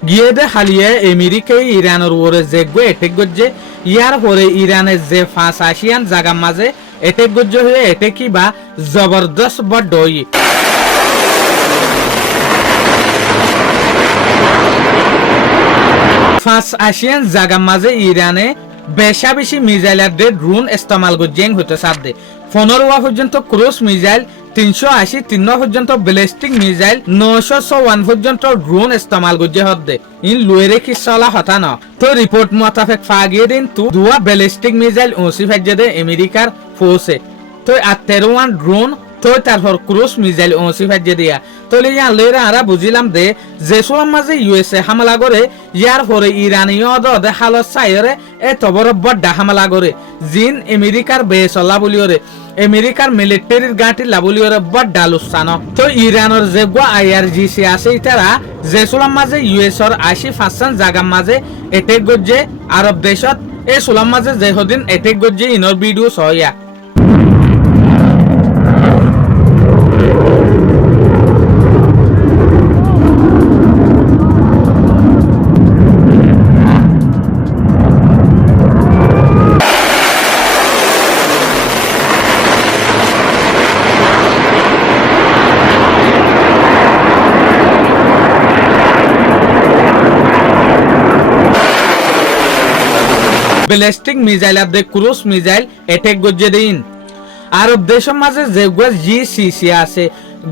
গিয়ে দে হালিয়ে আমেরিকায় ইরানের ওরে যে গো এটেক গজ্জে ইয়ার পরে ইরানের যে 5 জায়গা মাঝে এটেক গজ্জে হয়ে এটে কিবা জবরদস্ত বড় হই 5 জায়গা মাঝে ইরানে বেশা বেশি মিসাইলার দে ড্রোন ইস্তেমাল গজ্জেং হতে সাথে 15 পর্যন্ত ক্রুজ মিসাইল 380 পর্যন্ত ব্যালিস্টিক মিসাইল 901 পর্যন্ত ড্রোন ইস্তেমাল গজ্জে হদ্দে ইন লুয়েরে কি চলা হতা ন তো রিপোর্ট মোতাবেক ফাগিয়ে দিন তো দুয়া ব্যালিস্টিক মিসাইল ওসি ফাজ্জে আমেরিকার ফোর্সে তো 13 ড্রোন তো তারপর ক্রুজ মিসাইল ওসি ফাজ্জে দিয়া তো লিয়া লেরা আরা বুঝিলাম দে যে সোলাম মাঝে ইউএসএ হামলা করে ইয়ার পরে ইরানীয় দে হালত সাইরে এত বড় বড় হামলা করে জিন আমেরিকার বেসলা বলিওরে আমেরিকার মিলিটারির গাঁটি লাবলিওরে বড় ডালুস্থান তো ইরানের যে গো আইআরজিসি আছে ইতারা যে সোলাম মাঝে ইউএসর 80% জায়গা মাঝে এটেক গজ্জে আরব দেশত এই সোলাম মাঝে যে হদিন এটেক গজ্জে ইনর ভিডিও সয়া ব্যালিস্টিক মিসাইল আর দে ক্রুজ মিসাইল এটেক গজ্জে দিন আরব দেশের মাঝে যে জিসিসি আছে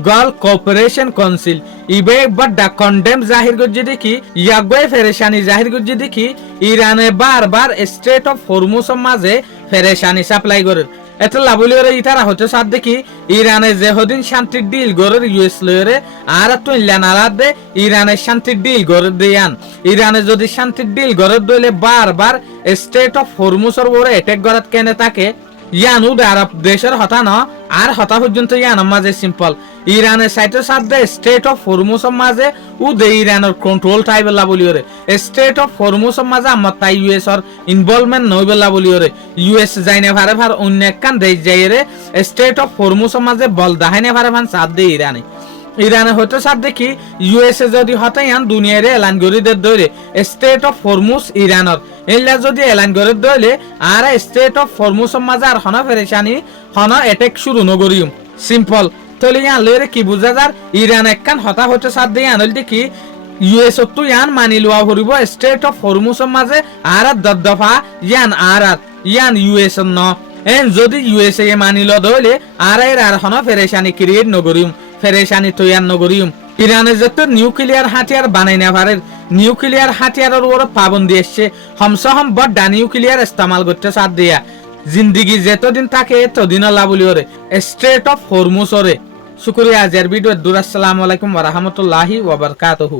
গালফ কোঅপারেশন কাউন্সিল ইবে বড় কন্ডেম জাহির গজ্জে দেখি ইয়াগোয় ফেরেশানি জাহির গজ্জে দেখি ইরানে বারবার স্ট্রেট অফ হরমুজের মাঝে ফেরেশানি সাপ্লাই করে এত লাভলিওরে ইতারা হতে সাথ দেখি ইরানে যে হদিন শান্তির ডিল গরের ইউএস লয়রে আর তো ইল্লান আলাদ দে ইরানের শান্তির ডিল গরের দেয়ান ইরানে যদি শান্তির ডিল গরের দইলে বারবার স্টেট অফ হরমুজের ওরে অ্যাটাক গরাত কেনে তাকে ইয়ান উদ আরব দেশের হতা ন আর হতা পর্যন্ত ইয়ান মাঝে সিম্পল ইরানের সাইটের সাথে স্টেট অফ হরমুজের মাঝে উদে ইরানের কন্ট্রোল টাইবেলা বলিওরে স্টেট অফ হরমুজের মাঝে আমার তাই ইউএস এর ইনভলভমেন্ট নইবেলা বলিওরে ইউএস যাইনে ভারে ভার অন্য একখান দেশ যাইরে স্টেট অফ হরমুজের মাঝে বল দাহাইনে ভারে ভান সাথ দে ইরানে ইরানে হতে সাথ দেখি ইউএসএ যদি হতে ইয়ান দুনিয়ারে এলান গরিদের দইরে স্টেট অফ হরমুজ ইরানের এলা যদি এলান গরিদ দইলে আর স্টেট অফ হরমুজের মাঝে আর হনা ফেরেশানি হনা অ্যাটাক শুরু নগরিম সিম্পল তলে ইয়ান লেরে কি বুঝা যার ইরান একখান হতা হতে সাথ দিয়ে আনল দেখি ইউএস তো ইয়ান মানি লওয়া হরিব স্টেট অফ হরমুজের মাঝে আর দফা ইয়ান ইউএস ন এন যদি ইউএসএ মানি ল দইলে আর এর আর হনা ফেরেশানি ক্রিয়েট নগরিম ফেরেশানি তৈয়ার নগরিম ইরানে যত নিউক্লিয়ার হাতিয়ার বানাই না পারে নিউক্লিয়ার হাতিয়ারের ওর পাবন্দি এসছে হমসহম বড় নিউক্লিয়ার ইস্তেমাল করতে সাথ দিয়া জিন্দিগি যতদিন থাকে ততদিন লাভলিওরে স্ট্রেট অফ হরমুজ ওরে শুকরিয়া আজের ভিডিও আসসালামু আলাইকুম ওয়া রাহমাতুল্লাহি ওয়া বারাকাতুহু।